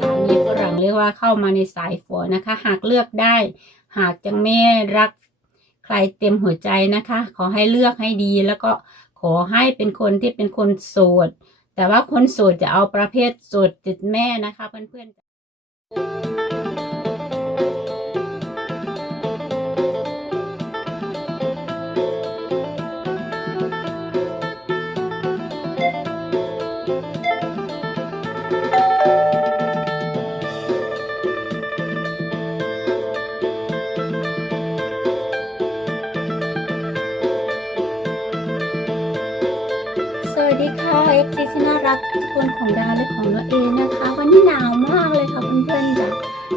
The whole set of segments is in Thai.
สามีฝรั่งเรียกว่าเข้ามาในสายฝนนะคะ หากเลือกได้ หากยังไม่รักใครเต็มหัวใจนะคะ ขอให้เลือกให้ดีแล้วก็ขอให้เป็นคนที่เป็นคนโสด แต่ว่าคนโสดจะเอาประเภทโสดติดแม่นะคะเพื่อนๆ วัสดีค่ะ FC ที่น่ารักทุกคนของดาและของน้องเอนะคะ วันนี้หนาวมากเลยค่ะเพื่อนๆจ้ะ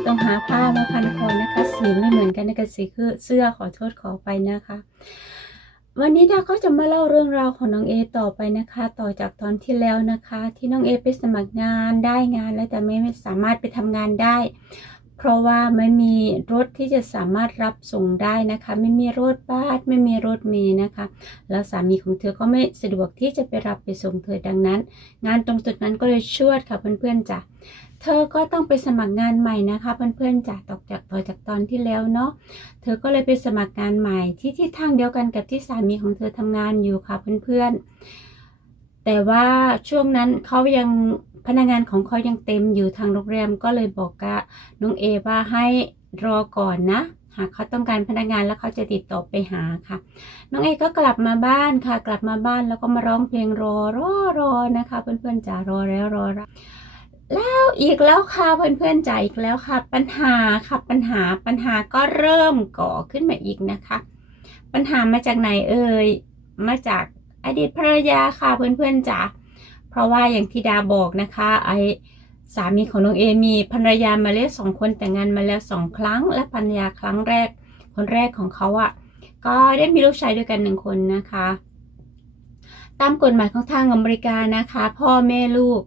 ต้องหาผ้ามาพันคอนะคะ สีไม่เหมือนกันนะคะสีคือเสื้อขอโทษขอไปนะคะ วันนี้ดาก็จะมาเล่าเรื่องราวของน้องเอต่อไปนะคะ ต่อจากตอนที่แล้วนะคะ ที่น้องเอไปสมัครงานได้งานแล้วแต่ไม่สามารถไปทำงานได้ เพราะว่าไม่มีรถที่จะสามารถรับส่งได้นะคะ ไม่มีรถบัสไม่มีรถเมล์นะคะ แล้วสามีของเธอก็ไม่สะดวกที่จะไปรับไปส่งเธอดังนั้น งานตรงจุดนั้นก็เลยชวดค่ะเพื่อนๆจ้ะเธอก็ต้องไปสมัครงานใหม่นะคะเพื่อนๆจ้ะต่อจากต่อจากตอนที่แล้วเนาะเธอก็เลยไปสมัครงานใหม่ที่ที่ทางเดียวกันกับที่สามีของเธอทำงานอยู่ค่ะเพื่อนๆแต่ว่าช่วงนั้นเขายัง พนักงานของเขายังเต็มอยู่ทางโรงแรมก็เลยบอกกับน้องเอว่าให้รอก่อนนะหากเขาต้องการพนักงานแล้วเขาจะติดต่อไปหาค่ะ น้องเอก็กลับมาบ้านค่ะ กลับมาบ้านแล้วก็มาร้องเพลงรอรอรอนะคะ เพื่อนๆจ๋ารอแล้วรอแล้วแล้วอีกแล้วค่ะเพื่อนๆจ๋าอีกแล้วค่ะ ปัญหาค่ะปัญหาปัญหาก็เริ่มก่อขึ้นมาอีกนะคะ ปัญหามาจากไหนเอ่ยมาจากอดีตภรรยาค่ะเพื่อนๆจ๋า ราะว่าอย่างที่ดาบอกนะคะ ไอสามีของน้องเอมีภรรยามาแล้วสองคนแต่งงานมาแล้วสองครั้ง และภรรยาครั้งแรก คนแรกของเขาอะ่ะ ก็ได้มีลูกชายด้วยกันหนึ่งคนนะคะ ตามกฎหมายของทางอเมริกานะคะ พ่อแม่ลูก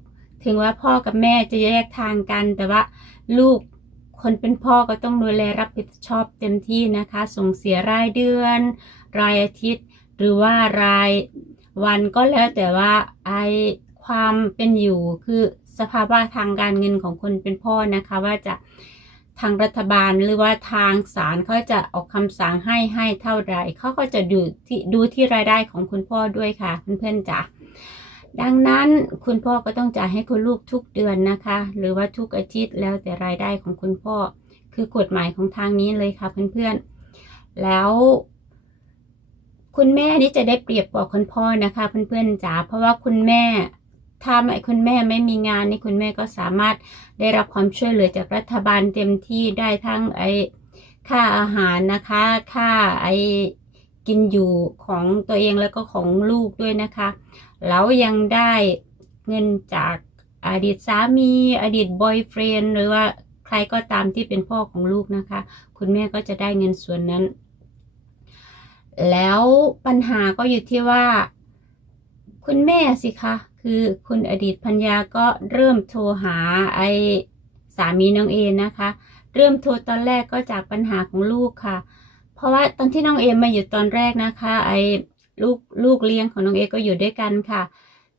ถึงว่าพ่อกับแม่จะแยกทางกัน แต่ว่าลูกคนเป็นพ่อก็ต้องดูแลรับผิดชอบเต็มที่นะคะ ส่งเสียรายเดือน รายอาทิตย์ หรือว่ารายวันก็แล้วแต่ว่าไอ ความเป็นอยู่คือสภาวะทางการเงินของคนเป็นพ่อนะคะ ว่าจะทางรัฐบาลหรือว่าทางศาลเขาจะออกคำสั่งให้ให้เท่าไหร่เขาก็จะดูที่ดูที่รายได้ของคุณพ่อด้วยค่ะเพื่อนๆจ๋าดังนั้นคุณพ่อก็ต้องจ่ายให้คุณลูกทุกเดือนนะคะ หรือว่าทุกอาทิตย์แล้วแต่รายได้ของคุณพ่อ คือกฎหมายของทางนี้เลยค่ะเพื่อนๆ แล้ว คุณแม่นี่จะได้เปรียบกว่าคุณพ่อนะคะ เพื่อนๆจ๋าเพราะว่าคุณแม่ ถ้าไม่คุณแม่ไม่มีงานนี่คุณแม่ก็สามารถได้รับความช่วยเหลือจากรัฐบาลเต็มที่ได้ทั้งไอค่าอาหารนะคะ ค่าไอกินอยู่ของตัวเองแล้วก็ของลูกด้วยนะคะ แล้วยังได้เงินจากอดีตสามีอดีตบอยเฟรนหรือว่าใครก็ตามที่เป็นพ่อของลูกนะคะ คุณแม่ก็จะได้เงินส่วนนั้น แล้วปัญหาก็อยู่ที่ว่า คุณแม่สิคะ คือคุณอดีตพัญญาก็เริ่มโทรหาไอสามีน้องเอนะคะ เริ่มโทรตอนแรกก็จากปัญหาของลูกค่ะ เพราะว่าตอนที่น้องเอมาอยู่ตอนแรกนะคะ ไอลูกลูกเลี้ยงของน้องเอก็อยู่ด้วยกันค่ะ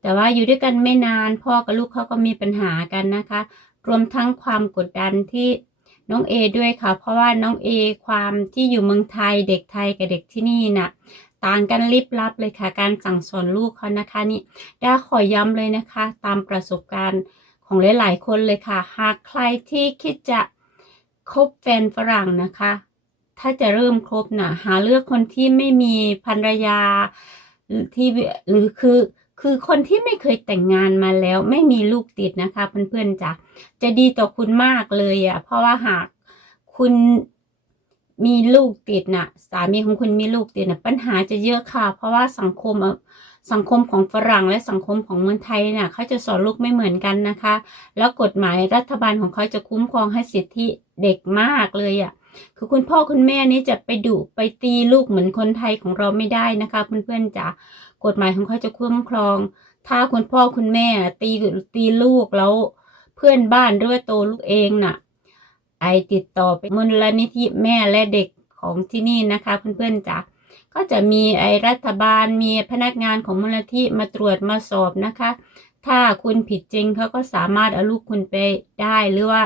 แต่ว่าอยู่ด้วยกันไม่นานพ่อกับลูกเขาก็มีปัญหากันนะคะ รวมทั้งความกดดันที่น้องเอด้วยค่ะ เพราะว่าน้องเอความที่อยู่เมืองไทยเด็กไทยกับเด็กที่นี่น่ะ ต่างกันลิบลับเลยค่ะ การสั่งสอนลูกเขานะคะนี่ด้าขอย้ำเลยนะคะ ตามประสบการณ์ของหลาย ๆ คนเลยค่ะ หากใครที่คิดจะคบแฟนฝรั่งนะคะ ถ้าจะเริ่มคบนะหาเลือกคนที่ไม่มีภรรยาที่หรือคือคือคนที่ไม่เคยแต่งงานมาแล้วไม่มีลูกติดนะคะเพื่อนๆจ้ะจะดีต่อคุณมากเลยอะเพราะว่าหากคุณ มีลูกติดน่ะ สามีของคุณมีลูกติดน่ะปัญหาจะเยอะค่ะ เพราะว่าสังคมอะสังคมของฝรั่งและสังคมของเมืองไทยน่ะเขาจะสอนลูกไม่เหมือนกันนะคะ แล้วกฎหมายรัฐบาลของเขาจะคุ้มครองให้สิทธิเด็กมากเลยอะคือคุณพ่อคุณแม่นี่จะไปดุไปตีลูกเหมือนคนไทยของเราไม่ได้นะคะ เพื่อนๆจ๋ากฎหมายของเขาจะคุ้มครอง ถ้าคุณพ่อคุณแม่ตีตีลูกแล้วเพื่อนบ้านหรือว่าตัวลูกเองน่ะ ไอติดต่อไปมูลนิธิแม่และเด็กของที่นี่นะคะเพื่อนๆจ๋าก็จะมีไอรัฐบาลมีพนักงานของมูลนิธิมาตรวจมาสอบนะคะ ถ้าคุณผิดจริงเขาก็สามารถเอาลูกคุณไปได้หรือว่า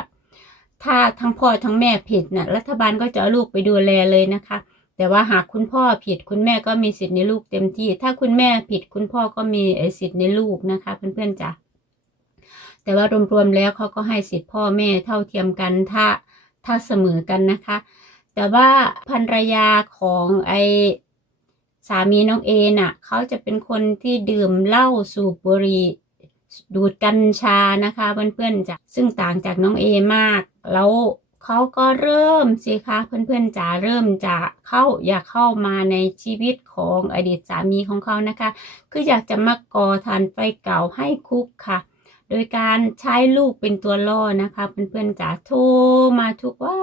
ถ้าทั้งพ่อทั้งแม่ผิดน่ะรัฐบาลก็จะเอาลูกไปดูแลเลยนะคะ แต่ว่าหากคุณพ่อผิดคุณแม่ก็มีสิทธิ์ในลูกเต็มที่ ถ้าคุณแม่ผิดคุณพ่อก็มีสิทธิ์ในลูกนะคะ เพื่อนๆจ๋า แต่ว่ารวมๆแล้วเขาก็ให้สิทธิพ่อแม่เท่าเทียมกันถ้าถ้าเสมอกันนะคะ แต่ว่าภรรยาของไอสามีน้องเอน่ะเขาจะเป็นคนที่ดื่มเหล้าสูบบุหรี่ดูดกัญชานะคะเพื่อนๆจ้ะซึ่งต่างจากน้องเอมาก แล้วเขาก็เริ่มสิคะเพื่อนๆจ๋าเริ่มจะเข้าอยากเข้ามาในชีวิตของอดีตสามีของเขานะคะ คืออยากจะมาก่อทานไฟเก่าให้คุกค่ะ โดยการใช้ลูกเป็นตัวล่อนะคะ เพื่อนๆจ๋าโทรมาทุกวั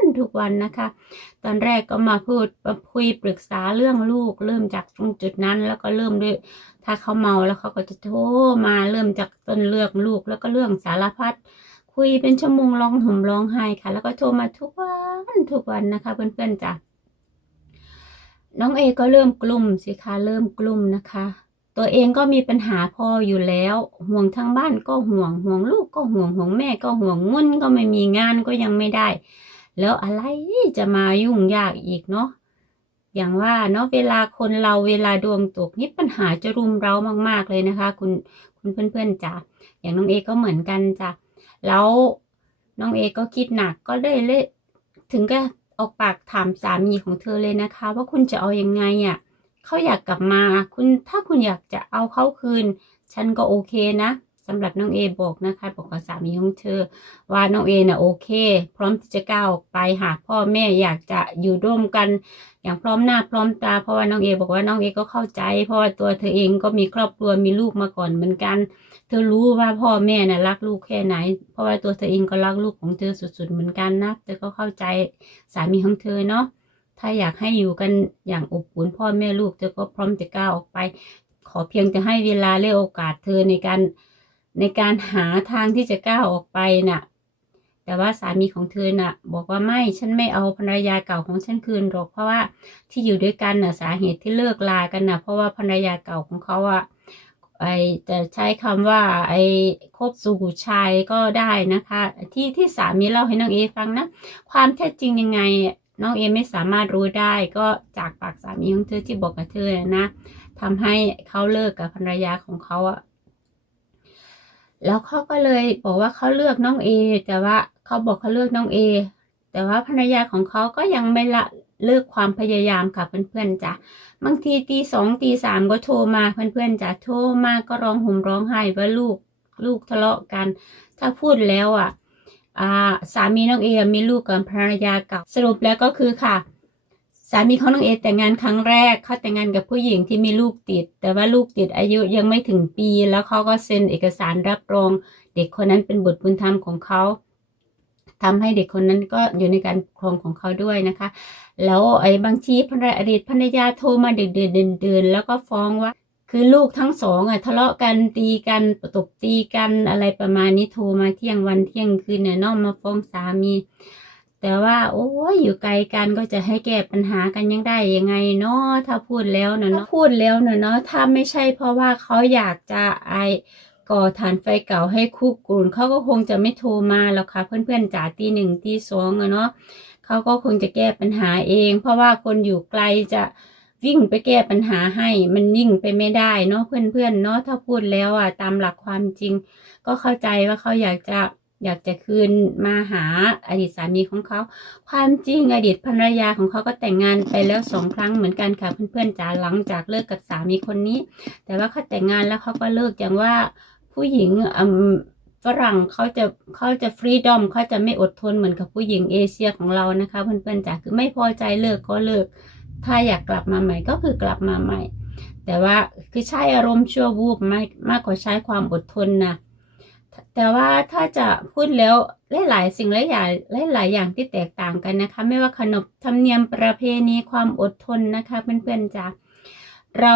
นทุกวันนะคะ ตอนแรกก็มาพูดมาคุยปรึกษาเรื่องลูก เริ่มจากตรงจุดนั้น แล้วก็เริ่มด้วย ถ้าเขาเมาแล้วเขาก็จะโทรมาเริ่มจากต้นเรื่องลูกแล้วก็เรื่องสารพัดคุยเป็นชั่วโมงร้องห่มร้องไห้ค่ะ แล้วก็โทรมาทุกวันทุกวันนะคะ เพื่อนๆจ้ะน้องเอก็เริ่มกลุ่มสิคะเริ่มกลุ่มนะคะ ตัวเองก็มีปัญหาพออยู่แล้ว ห่วงทั้งบ้านก็ห่วงห่วงลูกก็ห่วงห่วงแม่ก็ห่วงงุ่นก็ไม่มีงานก็ยังไม่ได้ แล้วอะไรจะมายุ่งยากอีกเนาะอย่างว่าเนาะเวลาคนเราเวลาดวงตกนี่ปัญหาจะรุมเร้ามาก ๆเลยนะคะ คุณคุณเพื่อนๆจ้ะอย่างน้องเอก็เหมือนกันจ้ะแล้วน้องเอก็คิดหนักก็เลยเลยถึงก็ออกปากถามสามีของเธอเลยนะคะ ว่าคุณจะเอาอยัางไงอะ เขาอยากกลับมา คุณถ้าคุณอยากจะเอาเขาคืน ฉันก็โอเคนะสำหรับน้องเอบอกนะคะบอกกับสามีของเธอ ว่าน้องเอน่ะโอเค พร้อมที่จะก้าวออกไปหากพ่อแม่อยากจะอยู่ร่วมกัน อย่างพร้อมหน้าพร้อมตาเพราะว่าน้องเอบอกว่าน้องเอก็เข้าใจ เพราะว่าตัวเธอเองก็มีครอบครัวมีลูกมาก่อนเหมือนกัน เธอรู้ว่าพ่อแม่น่ะรักลูกแค่ไหน เพราะว่าตัวเธอเองก็รักลูกของเธอสุดๆเหมือนกันนะเธอก็เข้าใจสามีของเธอเนาะ ถ้าอยากให้อยู่กันอย่างอบอุ่นพ่อแม่ลูกเธอก็พร้อมจะก้าวออกไป ขอเพียงจะให้เวลาและโอกาสเธอในการในการหาทางที่จะก้าวออกไปน่ะ แต่ว่าสามีของเธอน่ะ บอกว่าไม่ฉันไม่เอาภรรยาเก่าของฉันคืนหรอกเพราะว่าที่อยู่ด้วยกันน่ะสาเหตุที่เลิกลากันน่ะ เพราะว่าภรรยาเก่าของเขาอะไอจะใช้คำว่าไอคบสู่ชายก็ได้นะคะ ที่ที่สามีเล่าให้น้องเอฟังนะ ความแท้จริงยังไง น้องเอไม่สามารถรู้ได้ก็จากปากสามีของเธอที่บอกกับเธอนะทำให้เขาเลิกกับภรรยาของเขาอะแล้วเขาก็เลยบอกว่าเขาเลือกน้องเอแต่ว่าเขาบอกเขาเลือกน้องเอแต่ว่าภรรยาของเขาก็ยังไม่ละเลิกความพยายามค่ะเพื่อนๆจ้ะบางทีตีสองตีสามก็โทรมาเพื่อนๆจ้ะโทรมาก็ร้องห่มร้องไห้ว่าลูกลูกทะเลาะกัน ถ้าพูดแล้วอะอ่า สามีน้องเอมีลูกกับภรรยาเก่าสรุปแล้วก็คือค่ะ สามีของน้องเอแต่งงานครั้งแรกเขาแต่งงานกับผู้หญิงที่มีลูกติด แต่ว่าลูกติดอายุยังไม่ถึงปี แล้วเขาก็เซ็นเอกสารรับรอง เด็กคนนั้นเป็นบุตรบุญธรรมของเขาทำให้เด็กคนนั้นก็อยู่ในการปกครองของเขาด้วยนะคะ แล้วไอ้บางทีภรรยาอดีตภรรยาโทรมาเดือดเดือดเดือนแล้วก็ฟ้องว่า คือลูกทั้งสองอะทะเลาะกันตีกันตบตีกันอะไรประมาณนี้โทรมาเที่ยงวันเที่ยงคืนเนี่ยน้องมาฟ้องสามี แต่ว่า โอ้ยอยู่ไกลกันก็จะให้แก้ปัญหากันยังได้ยังไงเนาะถ้าพูดแล้วเนาะถ้าพูดแล้วเนาะเนาะถ้าไม่ใช่เพราะว่าเขาอยากจะไอก่อฐานไฟเก่าให้คุกกรุ่นเขาก็คงจะไม่โทรมาหรอกค่ะ เพื่อนๆจ๋าตีหนึ่งตีสองอะเนาะเขาก็คงจะแก้ปัญหาเอง เพราะว่าคนอยู่ไกลจะ วิ่งไปแก้ปัญหาให้ มันยิ่งไปไม่ได้เนาะเพื่อนๆเนาะถ้าพูดแล้วอะตามหลักความจริง ก็เข้าใจว่าเขาอยากจะอยากจะคืนมาหาอดีตสามีของเขา ความจริงอดีตภรรยาของเขาก็แต่งงานไปแล้วสองครั้งเหมือนกันค่ะเพื่อนๆจ๋าหลังจากเลิกกับสามีคนนี้ แต่ว่าเขาแต่งงานแล้วเขาก็เลิกอย่างว่าผู้หญิงฝรั่งเขาจะเขาจะฟรีดอมเขาจะไม่อดทนเหมือนกับผู้หญิงเอเชียของเรานะคะเพื่อนๆจ๋าคือไม่พอใจเลิกก็เลิก ถ้าอยากกลับมาใหม่ก็คือกลับมาใหม่ แต่ว่าคือใช้อารมณ์ชั่ววูบมากมากกว่าใช้ความอดทนนะแต่ว่าถ้าจะพูดแล้วหลายๆสิ่งหลายอย่างหลายอย่างที่แตกต่างกันนะคะ ไม่ว่าขนบธรรมเนียมประเพณีความอดทนนะคะเพื่อนๆจ๋าเรา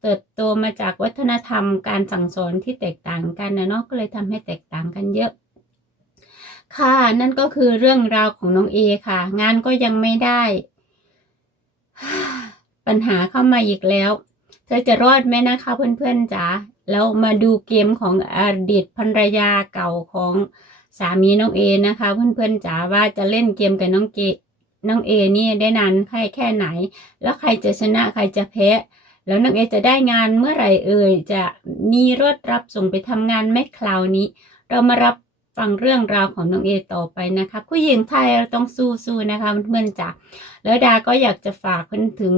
เติบโตมาจากวัฒนธรรมการสั่งสอนที่แตกต่างกันนะเนาะก็เลยทำให้แตกต่างกันเยอะ ค่ะนั่นก็คือเรื่องราวของน้องเอค่ะ งานก็ยังไม่ได้ ปัญหาเข้ามาอีกแล้ว เธอจะรอดไหมนะคะ เพื่อนๆจ๋าแล้วมาดูเกมของอดีตภรรยาเก่าของสามีน้องเอนะคะ เพื่อนๆจ๋าว่าจะเล่นเกมกับน้องเกน้องเอนี่ได้นานแค่แค่ไหน แล้วใครจะชนะใครจะแพ้แล้วน้องเอจะได้งานเมื่อไหร่เอ่ยจะมีรถรับส่งไปทำงานไหมคราวนี้ เรามารับฟังเรื่องราวของน้องเอต่อไปนะคะผู้หญิงไทยเราต้องสู้ๆนะคะเพื่อนๆจ๋าแล้วดาก็อยากจะฝากเพื่อนถึง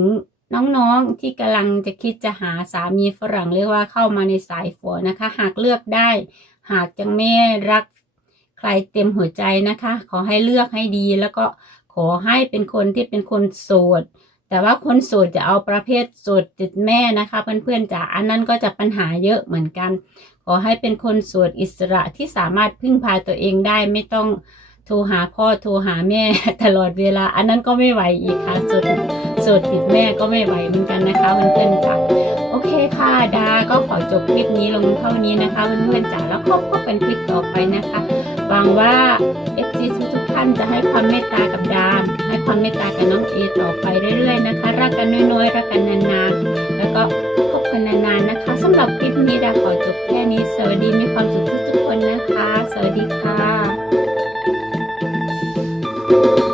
น้องๆที่กำลังจะคิดจะหาสามีฝรั่งเรียกว่าเข้ามาในสายฝนนะคะ หากเลือกได้ หากจังแม่รักใครเต็มหัวใจนะคะ ขอให้เลือกให้ดี แล้วก็ขอให้เป็นคนที่เป็นคนโสด แต่ว่าคนโสดจะเอาประเภทโสดติดแม่นะคะ เพื่อนๆจ๋าอันนั้นก็จะปัญหาเยอะเหมือนกัน ขอให้เป็นคนโสดอิสระที่สามารถพึ่งพาตัวเองได้ไม่ต้องโทรหาพ่อโทรหาแม่ตลอดเวลา อันนั้นก็ไม่ไหวอีกค่ะโสด โซทิดแม่ก็ไม่ไหวเหมือนกันนะคะเพื่อนๆจ๋าโอเคค่ะดาก็ขอจบคลิปนี้ลงเท่านี้นะคะเพื่อนๆจ๋าแล้วพบกันคลิปต่อไปนะคะหวังว่าเอฟซีทุกท่านจะให้ความเมตตากับดาให้ความเมตตากับน้องเอต่อไปเรื่อยๆนะคะ รักกันน้อยๆรักกันนานๆแล้วก็พบกันนานๆนะคะ สำหรับคลิปนี้ดาขอจบแค่นี้ สวัสดีมีความสุขทุกๆคนนะคะ สวัสดีค่ะ thank you